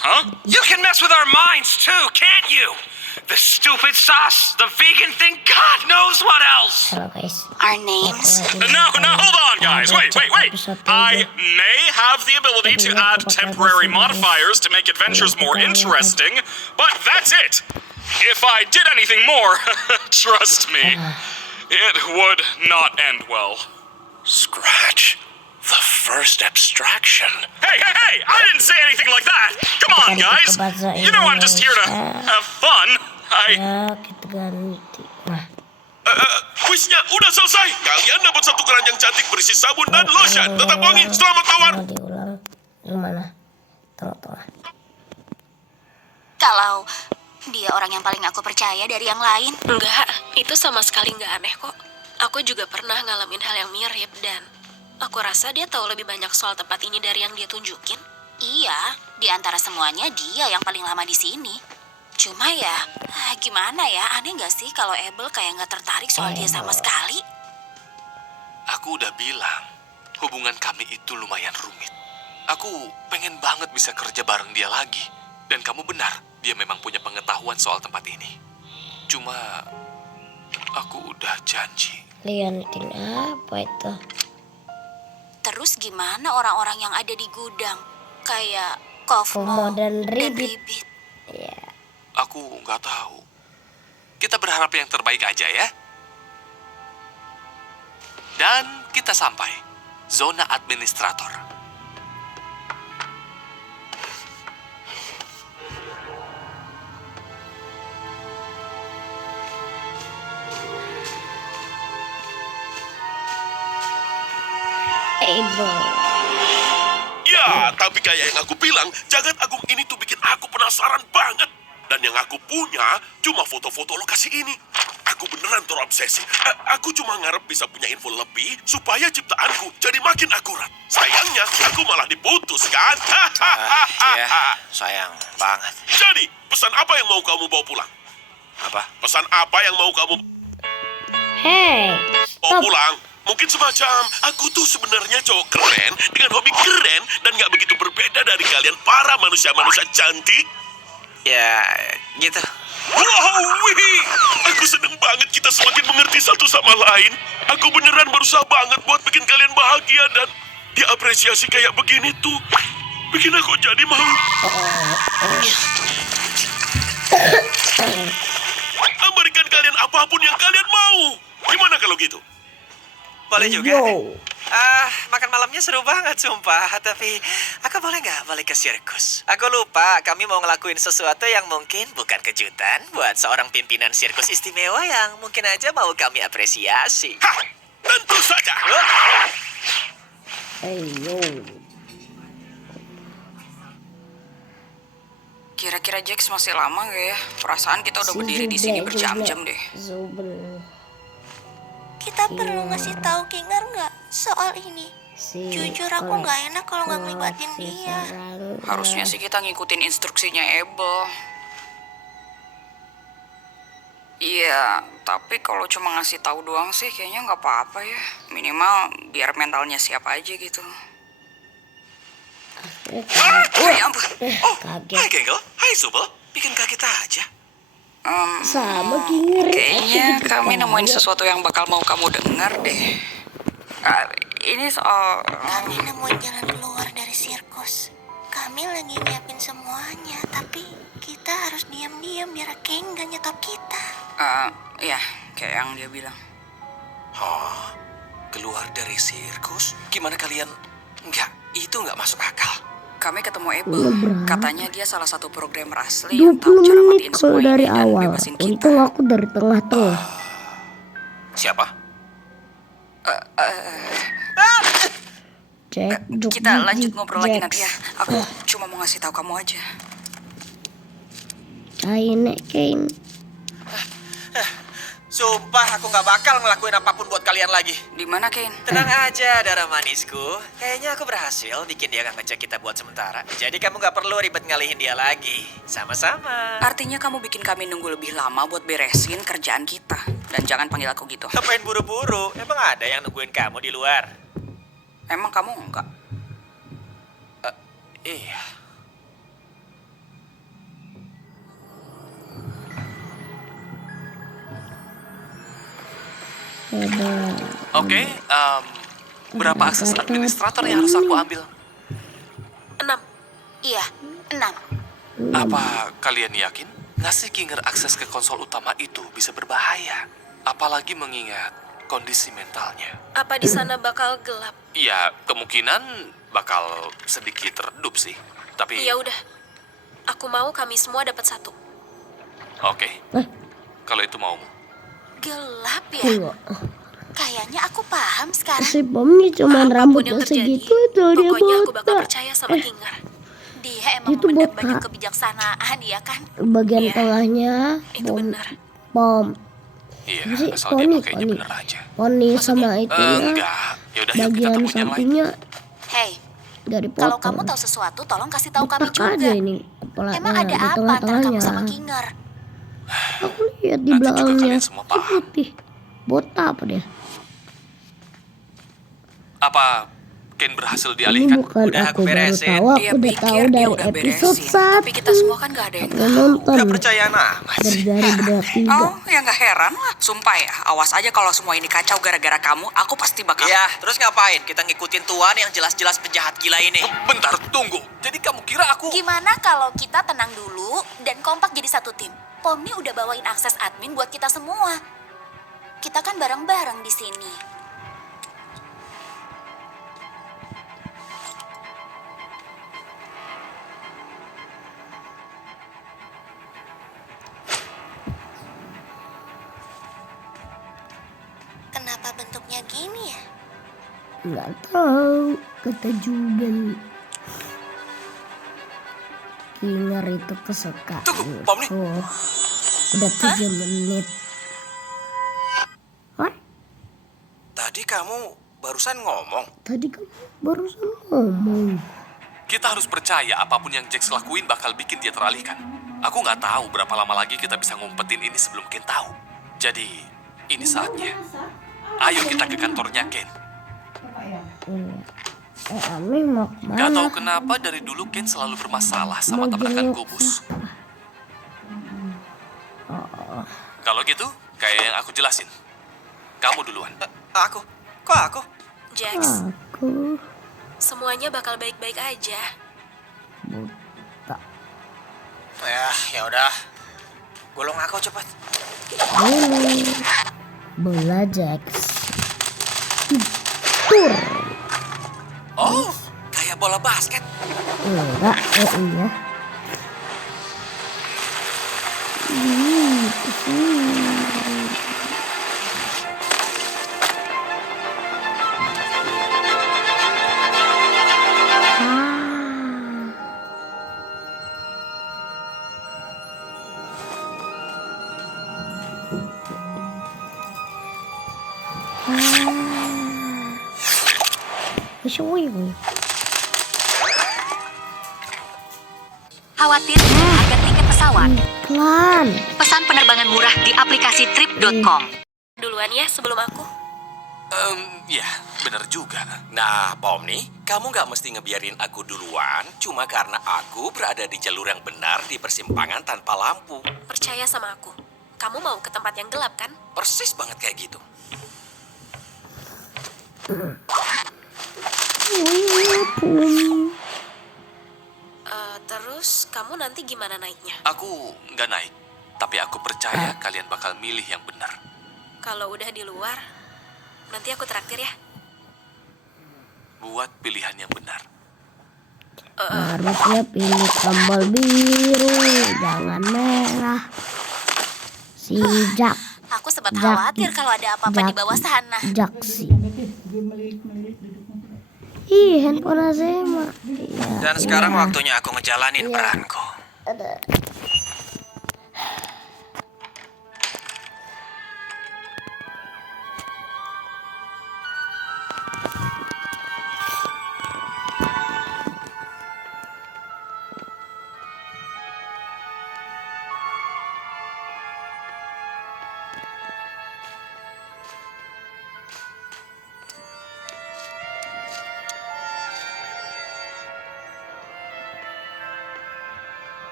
Huh? You can mess with our minds too, can't you? The stupid sauce, the vegan thing, God knows what else. Halo guys. Our names? Now, hold on, guys. Wait. I may have the ability to add temporary modifiers to make adventures more interesting, but that's it. If I did anything more, trust me, it would not end well. Scratch. The first abstraction. Hey! I didn't say anything like that! Come on, guys! You know I'm just here to have fun. Ya, kita ganti. Nah, Kuisnya udah selesai. Kalian dapat satu keranjang cantik berisi sabun dan lotion. Tetap wangi. Selamat tawar. mau diulang. Yang mana? Tengah-tengah. Kalau dia orang yang paling aku percaya dari yang lain. Enggak, itu sama sekali nggak aneh kok. Aku juga pernah ngalamin hal yang mirip dan aku rasa dia tahu lebih banyak soal tempat ini dari yang dia tunjukin. Iya, di antara semuanya dia yang paling lama di sini. Cuma ya, gimana ya, aneh nggak sih kalau Abel kayak nggak tertarik soal dia sama sekali? Aku udah bilang, hubungan kami itu lumayan rumit. Aku pengen banget bisa kerja bareng dia lagi. Dan kamu benar, dia memang punya pengetahuan soal tempat ini. Cuma, aku udah janji. Leontin apa itu? Terus gimana orang-orang yang ada di gudang? Kayak Kofmo dan Ribbit. Ribbit. Ya. Aku nggak tahu. Kita berharap yang terbaik aja ya. Dan kita sampai. Zona administrator. Abel. Ya, tapi kayak yang aku bilang, Jagat Agung ini tuh bikin aku penasaran banget. Dan yang aku punya cuma foto-foto lokasi ini. Aku beneran terobsesi. Aku cuma ngarep bisa punya info lebih supaya ciptaanku jadi makin akurat. Sayangnya, aku malah diputuskan. Iya, sayang banget. Jadi, pesan apa yang mau kamu bawa pulang? Apa? Pesan apa yang mau kamu Hey, bawa stop. pulang? Mungkin semacam, aku tuh sebenarnya cowok keren dengan hobi keren dan gak begitu berbeda dari kalian para manusia-manusia cantik. Ya, gitu. Wow, wih. Aku seneng banget kita semakin mengerti satu sama lain. Aku beneran berusaha banget buat bikin kalian bahagia dan diapresiasi kayak begini tuh. Bikin aku jadi mau. Memberikan kalian apapun yang kalian mau. Gimana kalau gitu? Boleh juga. Yo. Makan malamnya seru banget sumpah. Tapi aku boleh nggak balik ke sirkus? Aku lupa kami mau ngelakuin sesuatu yang mungkin bukan kejutan buat seorang pimpinan sirkus istimewa yang mungkin aja mau kami apresiasi. Hah, tentu saja. Hey, yo. Kira-kira Jax masih lama gak ya? Perasaan kita udah berdiri di sini berjam-jam deh. Zubel. Kita perlu ngasih tahu Kinger nggak soal ini? Jujur aku nggak enak kalau nggak ngelibatin dia. Harusnya sih kita ngikutin instruksinya Abel. Iya, tapi kalau cuma ngasih tahu doang sih kayaknya nggak apa-apa ya. Minimal biar mentalnya siap aja gitu. Ya ampun. Oh, hai Gengel. Hai Zubel. Bikin kaget aja. Sama Kinger. Kayaknya kami nemuin sesuatu yang bakal mau kamu dengar deh. Ini soal... Kami nemuin jalan keluar dari sirkus. Kami lagi nyiapin semuanya, tapi kita harus diam-diam biar King gak nyetop kita. Ya, kayak yang dia bilang. Hah? Keluar dari sirkus? Gimana kalian? Enggak, itu nggak masuk akal. Kami ketemu Abel. Katanya dia salah satu programmer asli yang tahu 20 cara menit matiin kalau semua dari ini dan awal. bebasin kita. Untung aku dari tengah-tengah. Siapa? Jack, Kita lanjut ngobrol lagi nanti ya. Aku cuma mau ngasih tahu kamu aja. Kayaknya Kane. Sumpah aku nggak bakal ngelakuin apapun buat kalian lagi. Di mana, Kane? Tenang aja, darah manisku. Kayaknya aku berhasil bikin dia nggak ngecek kita buat sementara. Jadi kamu nggak perlu ribet ngalihin dia lagi. Sama-sama. Artinya kamu bikin kami nunggu lebih lama buat beresin kerjaan kita. Dan jangan panggil aku gitu. Ngapain buru-buru? Emang ada yang nungguin kamu di luar? Emang kamu enggak? Iya. Ada. Oke, berapa akses administrator yang harus aku ambil? 6. Iya, 6. Apa kalian yakin ngasih Kinger akses ke konsol utama itu bisa berbahaya? Apalagi mengingat kondisi mentalnya. Apa di sana bakal gelap? Ya, kemungkinan bakal sedikit redup sih. Tapi, Ya udah. Aku mau kami semua dapat 1. oke. Kalau itu maumu. Gelap ya? Enggak. Kayaknya aku paham sekarang. Si Pomni cuman Apapun rambutnya yang terjadi, segitu tuh dia pokoknya aku bakal botak. percaya sama Kinger. Dia emang Itu memendam botak. banyak kebijaksanaan, ya kan? Bagian Iya, tengahnya Itu benar. pom. Iya, Apa sih? asal dia Poni, pakainya poni. bener aja. Poni sama itunya. Enggak. Yaudah, yuk kita Bagian temuin yang lain. sampingnya Hey, dari kalau potong. kamu tahu sesuatu, tolong kasih tahu kami Botak aja juga. ini kepalanya Emang ada di apa antara tengah-tengahnya. kamu sama Kinger? Aku lihat di Nanti juga belakangnya kalian semua paham. putih. Botak apa dia? Apa Ken berhasil Ini dialihkan? bukan Udah aku aku baru beresin. tahu, aku Dia udah pikir tahu dia dari udah episode beresin. 1. Tapi kita semua kan gak ada yang Udah nonton Gak percaya amat sih. dari bedak 3. Oh, ya nggak heran lah. Sumpah ya, awas aja kalau semua ini kacau gara-gara kamu, aku pasti bakal... Iya, terus ngapain? Kita ngikutin Tuan yang jelas-jelas penjahat gila ini. Bentar, tunggu. Jadi kamu kira aku... Gimana kalau kita tenang dulu dan kompak jadi satu tim? Pomni udah bawain akses admin buat kita semua. Kita kan bareng-bareng di sini. Kenapa bentuknya gini ya? Nggak tahu, kata Juben. Kinger itu kesukaan. Tunggu, Pomni. Oh, udah 3 menit. What? Tadi kamu barusan ngomong. Tadi kamu barusan ngomong. Kita harus percaya apapun yang Jax lakuin bakal bikin dia teralihkan. Aku nggak tahu berapa lama lagi kita bisa ngumpetin ini sebelum Ken tahu. Jadi, ini saatnya. Ayo kita ke kantornya Ken. Aneh mau Gak tahu kemana? kenapa dari dulu Ken selalu bermasalah sama tabrakan gubus. Kalau gitu, kayak yang aku jelasin. Kamu duluan. Aku? Kok aku? Jax, Aku semuanya bakal baik-baik aja. buta. Ya udah. Golong aku cepat. Ini bola Jax. Tur. Oh, kayak bola basket. Enggak, iya. Show. Khawatir harga tiket pesawat? Iklan. Pesan penerbangan murah di aplikasi trip.com. Duluan ya sebelum aku. Ya, bener juga. Nah, Pomni, kamu nggak mesti ngebiarin aku duluan cuma karena aku berada di jalur yang benar di persimpangan tanpa lampu. Percaya sama aku. Kamu mau ke tempat yang gelap kan? Persis banget kayak gitu. Terus kamu nanti gimana naiknya? Aku nggak naik, tapi aku percaya kalian bakal milih yang benar. Kalau udah di luar, nanti aku traktir ya. Buat pilihan yang benar. Harusnya pilih sambal biru, jangan merah. Si Jak, Aku sempat Jak- khawatir kalau ada apa-apa di bawah sana. Jaksi. Ih, handphone Azema. Iya, Dan sekarang iya. waktunya aku ngejalanin peranku.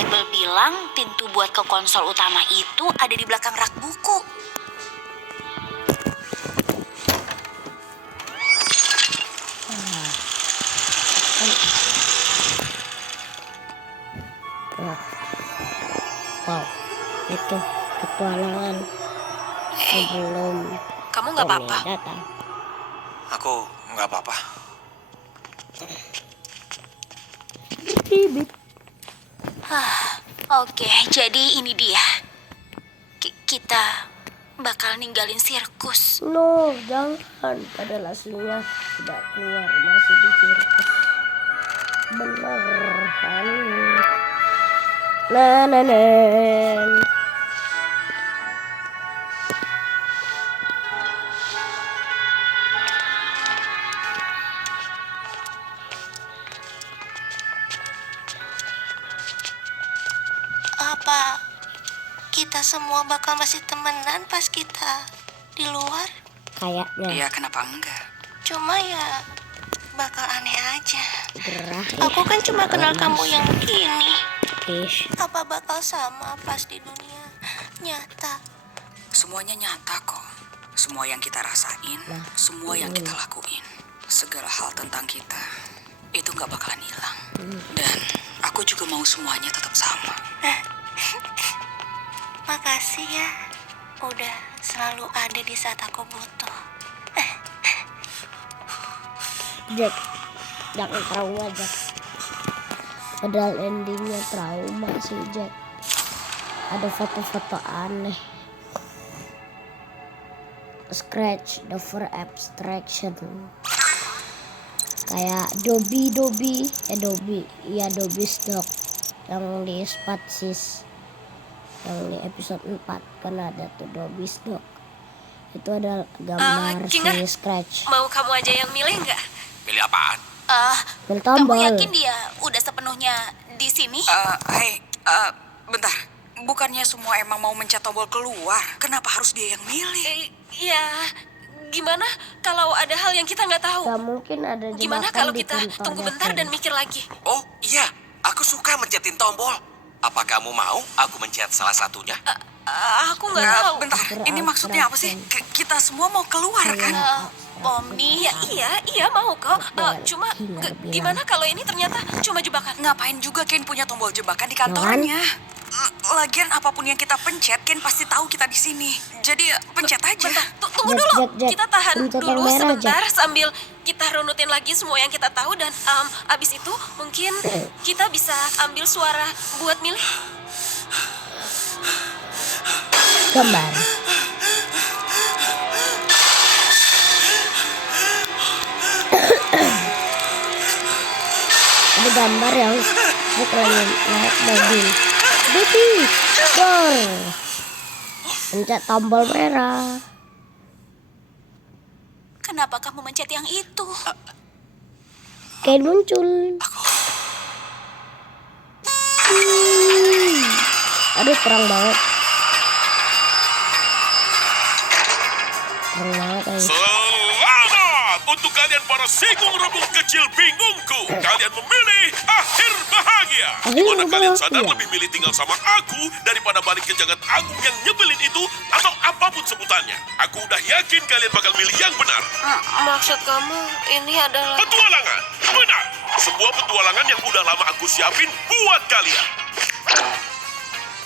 Abel bilang pintu buat ke konsol utama itu ada di belakang rak buku. Wow, itu petualangan sebelum Kamu nggak Tommy apa-apa? datang. Aku nggak apa-apa. Bibit. Oke, jadi ini dia. Kita bakal ninggalin sirkus. No, jangan. Padahal aslinya tidak keluar, masih di sirkus. Bener kan? Nenen. Apa kita semua bakal masih temenan pas kita di luar? Kayaknya Iya, kenapa enggak? Cuma ya bakal aneh aja. gerah Aku kan cuma kenal kamu yang begini. Ish. Apa bakal sama pas di dunia nyata? Semuanya nyata kok. Semua yang kita rasain, semua yang kita lakuin, segala hal tentang kita, itu nggak bakalan hilang. Dan aku juga mau semuanya tetap sama. Makasih ya, udah selalu ada di saat aku butuh. Jack, jangan trauma Jack. Padahal endingnya trauma sih Jack. Ada foto-foto aneh. Scratch the for abstraction. Kayak Dobby's dog yang di Spatsis, yang di episode 4 kan ada tuh Dobby's dog. Itu ada gambar Kinger, si Scratch. Mau kamu aja yang milih nggak? Milih apaan? Pilih Kamu tombol. yakin dia udah sepenuhnya di sini? Bentar. Bukannya semua emang mau mencet tombol keluar? Kenapa harus dia yang milih? Ya, gimana kalau ada hal yang kita nggak tahu? Gak mungkin ada jebakan Gimana kalau di kita kantor tunggu bentar Davin. dan mikir lagi? Oh iya, aku suka mencetin tombol. Apa kamu mau aku mencet salah satunya? Aku nggak tahu. Bentar, ini maksudnya apa sih? Kita semua mau keluar kan? Pomni, Iya mau kok. Cuma Kinger bilang. gimana kalau ini ternyata cuma jebakan? Ngapain juga Ken punya tombol jebakan di kantornya? Lagian apapun yang kita pencet, Ken pasti tahu kita di sini. Jadi pencet aja. Bentar, tunggu Jack, dulu. Jack. Kita tahan Pencet yang dulu merah, sebentar sambil kita runutin lagi semua yang kita tahu dan abis itu mungkin kita bisa ambil suara buat milih. Gambar. Ada gambar yang bukan naik mobil. Baby, door. Pencet tombol merah. kenapa kamu mencet yang itu? Kayak muncul. Aduh, terang banget. Terang banget guys. Selamat untuk kalian para sikung rebung kecil bingungku. Kalian memilih akhir bahagia. Akhir Dimana kalian sadar bahagia. lebih milih tinggal sama aku daripada balik ke jagat agung yang nyebelin itu atau apapun sebutannya. Aku udah yakin kalian bakal milih yang benar. Maksud kamu ini adalah... Petualangan, benar. Sebuah petualangan yang udah lama aku siapin buat kalian.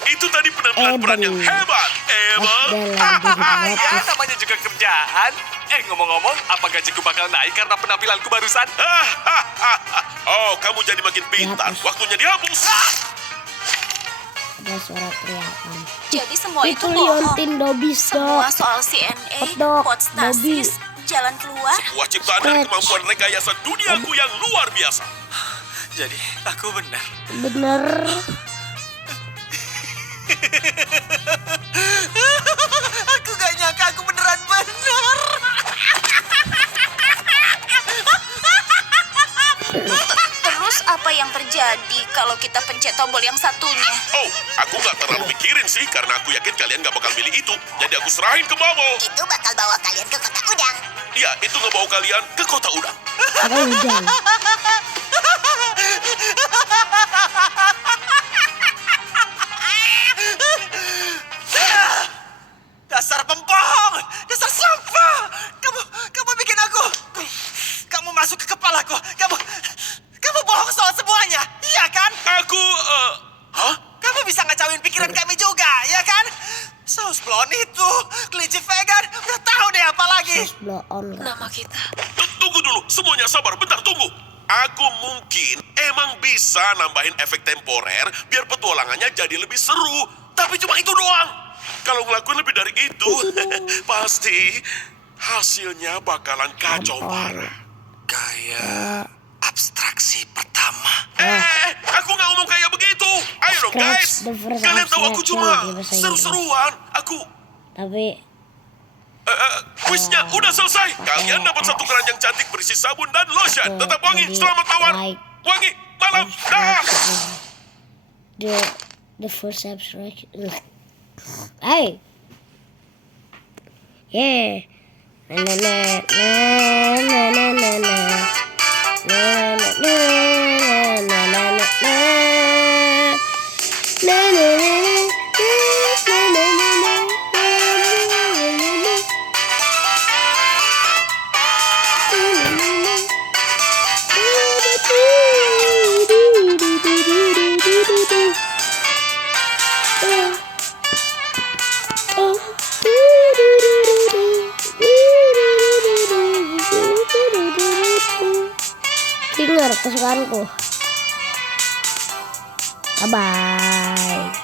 Itu tadi penampilan peran yang hebat, Abel. Ya, namanya juga kerjaan. Ngomong-ngomong, apa gajiku bakal naik karena penampilanku barusan? Oh, kamu jadi makin pintar. Dihapus. Waktunya dihapus. Ada suara teriakan. Jadi semua itu Itu bohong. Liontin Dobby's Semua dog. soal CNA, Hotdog, podstasis, jalan keluar. Sebuah ciptaan dan kemampuan rekayasa duniaku yang luar biasa. Jadi, aku benar. Bener. Aku gak nyangka aku beneran benar. Terus apa yang terjadi kalau kita pencet tombol yang satunya? Oh, aku nggak terlalu mikirin sih karena aku yakin kalian nggak bakal milih itu. Jadi aku serahin ke Bubble. Itu bakal bawa kalian ke kota udang. Ya, itu ngebawa kalian ke kota udang. Ada hujan. Dasar pembohong! Dasar sampah! Kamu bikin aku... Kamu masuk ke kepalaku. Kamu bohong soal semuanya, iya kan? Aku, hah? Kamu bisa ngacauin pikiran kami juga, ya kan? Saus blon itu, kelinci vegan, udah tahu deh apa lagi. Terus blow on gak? Nama kita. Tunggu dulu, semuanya sabar, bentar tunggu. Aku mungkin emang bisa nambahin efek temporer biar petualangannya jadi lebih seru. Tapi cuma itu doang. Kalau ngelakuin lebih dari itu, pasti hasilnya bakalan kacau parah. Kayak abstraksi pertama. Aku nggak ngomong kayak begitu. Ayo dong guys. Scratch the first Kalian tahu aku abstraction cuma di bahasa Inggris. seru-seruan. Aku Tapi kuisnya udah selesai. Kalian dapat satu keranjang cantik berisi sabun dan lotion. Tetap wangi, jadi selamat tawar. like Wangi, malam, dah. the first abstraction. Hey. Yeah. Na na na na na na na. Na na na na na na na. Na na Singer kesukaanku. Bye bye.